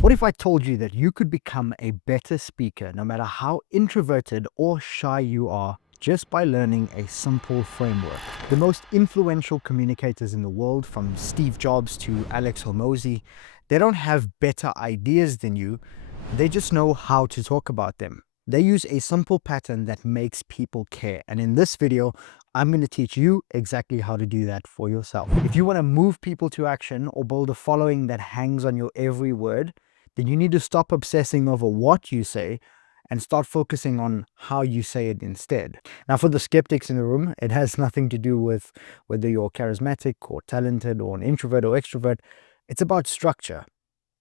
What if I told you that you could become a better speaker no matter how introverted or shy you are just by learning a simple framework? The most influential communicators in the world, from Steve Jobs to Alex Hormozy, they don't have better ideas than you, they just know how to talk about them. They use a simple pattern that makes people care. And in this video, I'm going to teach you exactly how to do that for yourself. If you want to move people to action or build a following that hangs on your every word, then you need to stop obsessing over what you say and start focusing on how you say it instead. Now, for the skeptics in the room, it has nothing to do with whether you're charismatic or talented or an introvert or extrovert. It's about structure.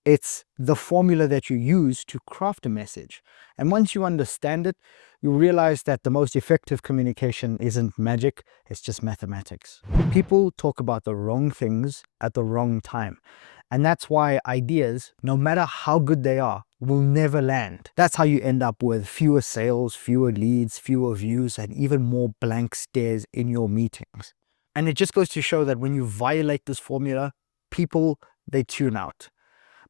It's the formula that you use to craft a message. And once you understand it, you realize that the most effective communication isn't magic, it's just mathematics. People talk about the wrong things at the wrong time. And that's why ideas, no matter how good they are, will never land. That's how you end up with fewer sales, fewer leads, fewer views, and even more blank stares in your meetings. And it just goes to show that when you violate this formula, people, they tune out.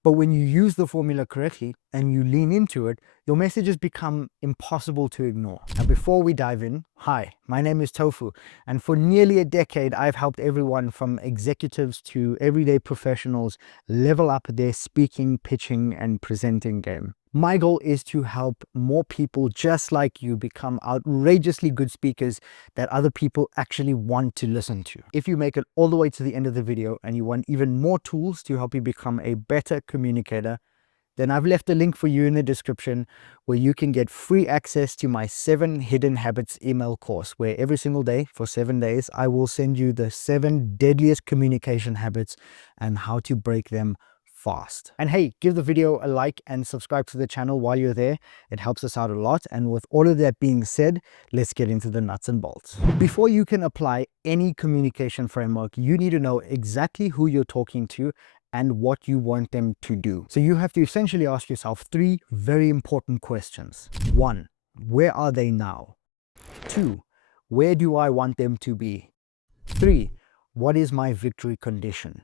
But when you use the formula correctly and you lean into it, your messages become impossible to ignore. Now, before we dive in, hi, my name is Tofu, and for nearly a decade, I've helped everyone from executives to everyday professionals level up their speaking, pitching, and presenting game. My goal is to help more people just like you become outrageously good speakers that other people actually want to listen to. If you make it all the way to the end of the video and you want even more tools to help you become a better communicator, then I've left a link for you in the description where you can get free access to my 7 Hidden Habits email course, where every single day for 7 days, I will send you the 7 deadliest communication habits and how to break them fast. And hey, give the video a like and subscribe to the channel while you're there. It helps us out a lot. And with all of that being said, let's get into the nuts and bolts. Before you can apply any communication framework, you need to know exactly who you're talking to and what you want them to do. So you have to essentially ask yourself 3 very important questions. 1, where are they now? 2, where do I want them to be? 3, what is my victory condition?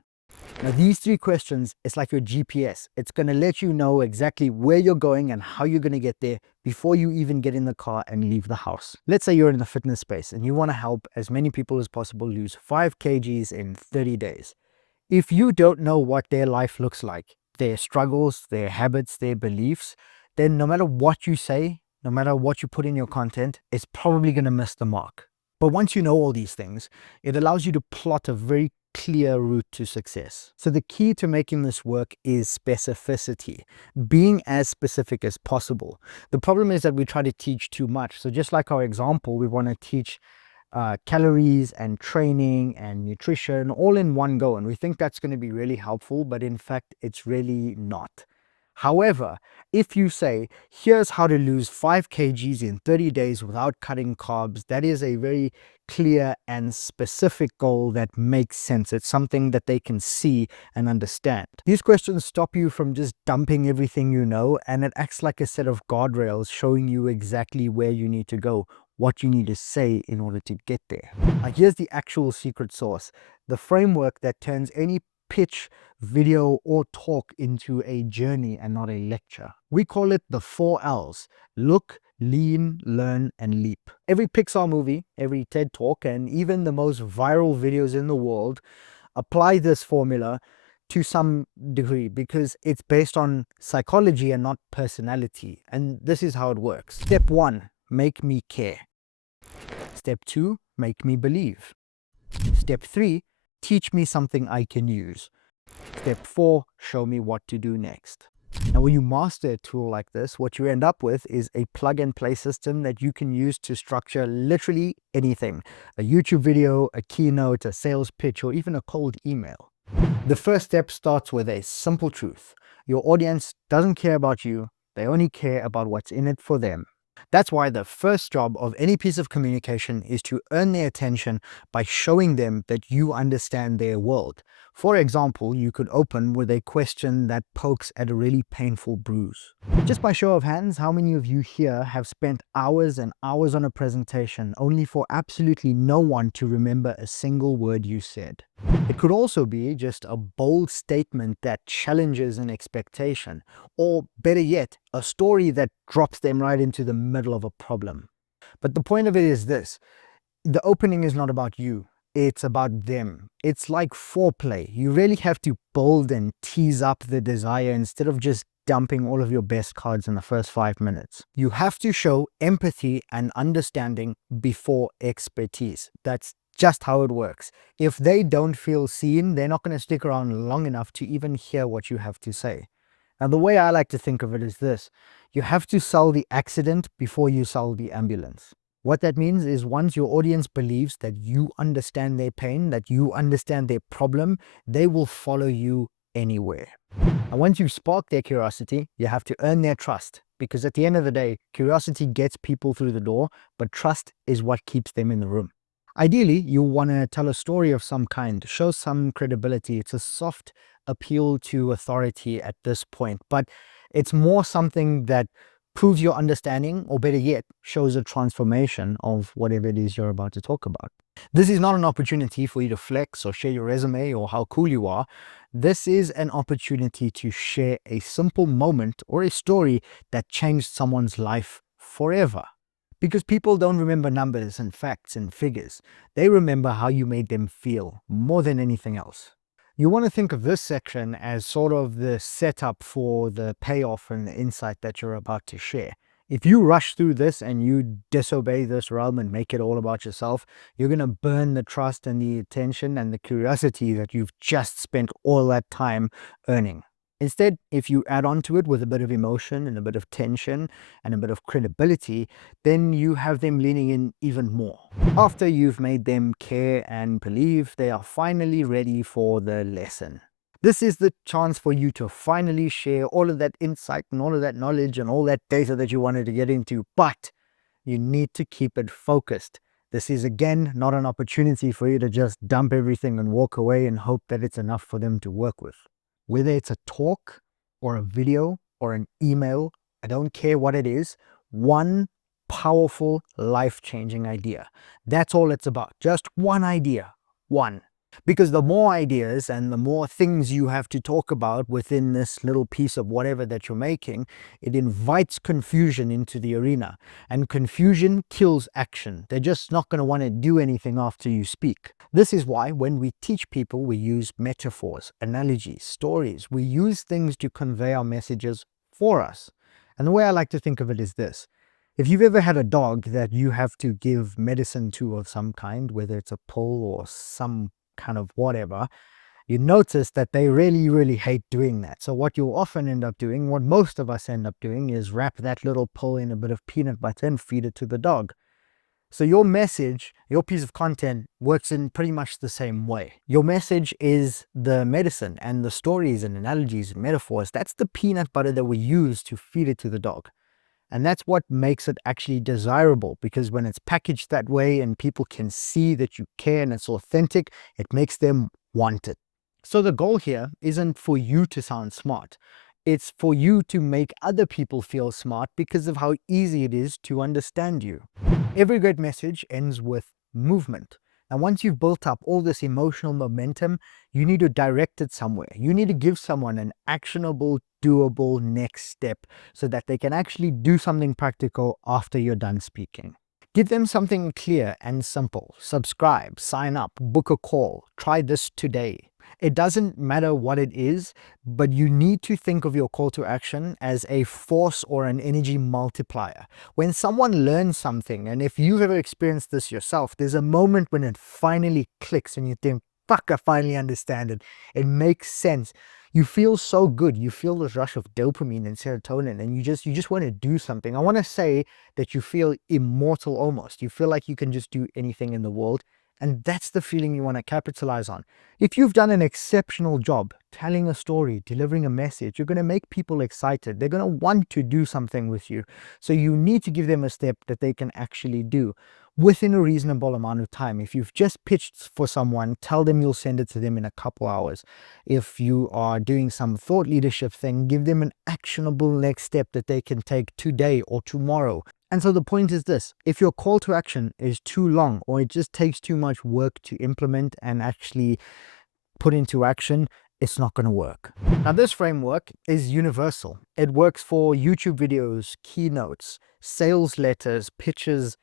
Now, these 3 questions, it's like your GPS. It's going to let you know exactly where you're going and how you're going to get there before you even get in the car and leave the house. Let's say you're in the fitness space and you want to help as many people as possible lose 5 kgs in 30 days. If you don't know what their life looks like, their struggles, their habits, their beliefs, then no matter what you say, no matter what you put in your content, it's probably going to miss the mark. But once you know all these things, it allows you to plot a very clear route to success. So the key to making this work is specificity, being as specific as possible. The problem is that we try to teach too much. So just like our example, we want to teach calories and training and nutrition all in one go. And we think that's going to be really helpful, but in fact, it's really not. However, if you say, here's how to lose 5 kgs in 30 days without cutting carbs, that is a very clear and specific goal that makes sense. It's something that they can see and understand. These questions stop you from just dumping everything you know, and it acts like a set of guardrails showing you exactly where you need to go, what you need to say in order to get there. Now, here's the actual secret sauce, the framework that turns any pitch, video, or talk into a journey and not a lecture. We call it the 4 L's: look, lean, learn, and leap. Every Pixar movie, every TED Talk, and even the most viral videos in the world apply this formula to some degree because it's based on psychology and not personality. And this is how it works. Step 1, make me care. Step 2, make me believe. Step 3, teach me something I can use. Step 4, show me what to do next. Now, when you master a tool like this, what you end up with is a plug and play system that you can use to structure literally anything: a YouTube video, a keynote, a sales pitch, or even a cold email. The first step starts with a simple truth. Your audience doesn't care about you. They only care about what's in it for them. That's why the first job of any piece of communication is to earn their attention by showing them that you understand their world. For example, you could open with a question that pokes at a really painful bruise. Just by show of hands, how many of you here have spent hours and hours on a presentation only for absolutely no one to remember a single word you said? It could also be just a bold statement that challenges an expectation, or better yet, a story that drops them right into the middle of a problem. But the point of it is this: the opening is not about you. It's about them. It's like foreplay. You really have to build and tease up the desire instead of just dumping all of your best cards in the first 5 minutes. You have to show empathy and understanding before expertise. That's just how it works. If they don't feel seen, they're not going to stick around long enough to even hear what you have to say. And the way I like to think of it is this: you have to sell the accident before you sell the ambulance. What that means is once your audience believes that you understand their pain, that you understand their problem, they will follow you anywhere. And once you spark their curiosity, you have to earn their trust. Because at the end of the day, curiosity gets people through the door, but trust is what keeps them in the room. Ideally, you want to tell a story of some kind, show some credibility. It's a soft appeal to authority at this point, but it's more something that proves your understanding, or better yet, shows a transformation of whatever it is you're about to talk about. This is not an opportunity for you to flex or share your resume or how cool you are. This is an opportunity to share a simple moment or a story that changed someone's life forever. Because people don't remember numbers and facts and figures. They remember how you made them feel more than anything else. You want to think of this section as sort of the setup for the payoff and the insight that you're about to share. If you rush through this and you disobey this realm and make it all about yourself, you're going to burn the trust and the attention and the curiosity that you've just spent all that time earning. Instead, if you add on to it with a bit of emotion and a bit of tension and a bit of credibility, then you have them leaning in even more. After you've made them care and believe, they are finally ready for the lesson. This is the chance for you to finally share all of that insight and all of that knowledge and all that data that you wanted to get into, but you need to keep it focused. This is, again, not an opportunity for you to just dump everything and walk away and hope that it's enough for them to work with. Whether it's a talk or a video or an email, I don't care what it is, one powerful, life-changing idea. That's all it's about. Just one idea. One. Because the more ideas and the more things you have to talk about within this little piece of whatever that you're making, it invites confusion into the arena. And confusion kills action. They're just not going to want to do anything after you speak. This is why when we teach people, we use metaphors, analogies, stories. We use things to convey our messages for us. And the way I like to think of it is this: if you've ever had a dog that you have to give medicine to of some kind, whether it's a pill or some kind of whatever, you notice that they really, really hate doing that. So what you'll often end up doing, what most of us end up doing, is wrap that little pill in a bit of peanut butter and feed it to the dog. So your message, your piece of content works in pretty much the same way. Your message is the medicine, and the stories and analogies and metaphors, that's the peanut butter that we use to feed it to the dog. And that's what makes it actually desirable, because when it's packaged that way and people can see that you care and it's authentic, it makes them want it. So the goal here isn't for you to sound smart. It's for you to make other people feel smart because of how easy it is to understand you. Every great message ends with movement. And once you've built up all this emotional momentum, you need to direct it somewhere. You need to give someone an actionable, doable next step so that they can actually do something practical after you're done speaking. Give them something clear and simple. Subscribe, sign up, book a call, try this today. It doesn't matter what it is, but you need to think of your call to action as a force or an energy multiplier. When someone learns something, and if you've ever experienced this yourself, there's a moment when it finally clicks and you think, fuck, I finally understand it. It makes sense. You feel so good. You feel this rush of dopamine and serotonin, and you just want to do something. I want to say that you feel immortal almost. You feel like you can just do anything in the world. And that's the feeling you want to capitalize on. If you've done an exceptional job telling a story, delivering a message, you're going to make people excited. They're going to want to do something with you. So you need to give them a step that they can actually do. within a reasonable amount of time. If you've just pitched for someone, tell them you'll send it to them in a couple hours. If you are doing some thought leadership thing, give them an actionable next step that they can take today or tomorrow. And so the point is this: if your call to action is too long, or it just takes too much work to implement and actually put into action, it's not going to work. Now, this framework is universal. It works for YouTube videos, keynotes, sales letters, pitches,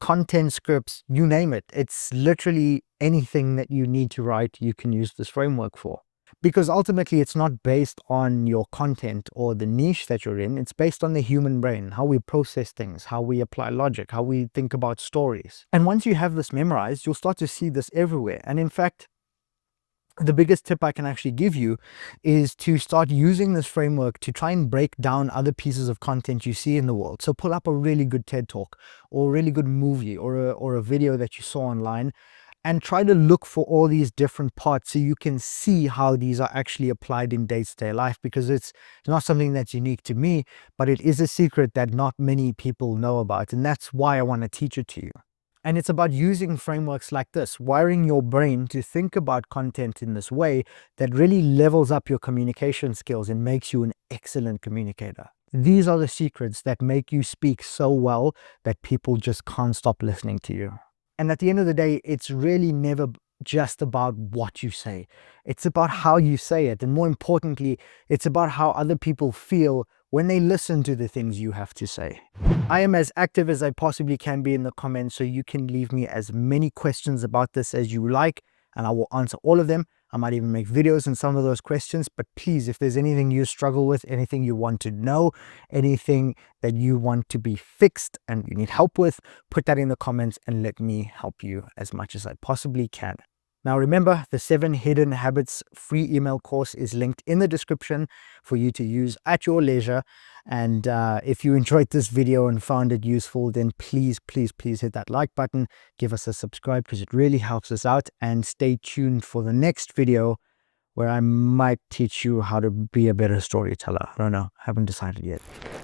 content scripts, you name it. It's literally anything that you need to write, you can use this framework for. Because ultimately, it's not based on your content or the niche that you're in. It's based on the human brain, how we process things, how we apply logic, how we think about stories. And once you have this memorized, you'll start to see this everywhere. And in fact, the biggest tip I can actually give you is to start using this framework to try and break down other pieces of content you see in the world. So pull up a really good TED Talk or a really good movie or a video that you saw online, and try to look for all these different parts so you can see how these are actually applied in day-to-day life, because it's not something that's unique to me, but it is a secret that not many people know about. And that's why I want to teach it to you. And it's about using frameworks like this, wiring your brain to think about content in this way that really levels up your communication skills and makes you an excellent communicator. These are the secrets that make you speak so well that people just can't stop listening to you. And at the end of the day, it's really never just about what you say. It's about how you say it. And more importantly, it's about how other people feel when they listen to the things you have to say. I am as active as I possibly can be in the comments, so you can leave me as many questions about this as you like, and I will answer all of them. I might even make videos on some of those questions, but please, if there's anything you struggle with, anything you want to know, anything that you want to be fixed and you need help with, put that in the comments and let me help you as much as I possibly can. Now remember, the 7 Hidden Habits free email course is linked in the description for you to use at your leisure. And if you enjoyed this video and found it useful, then please hit that like button, give us a subscribe, because it really helps us out, and stay tuned for the next video where I might teach you how to be a better storyteller. I don't know, haven't decided yet.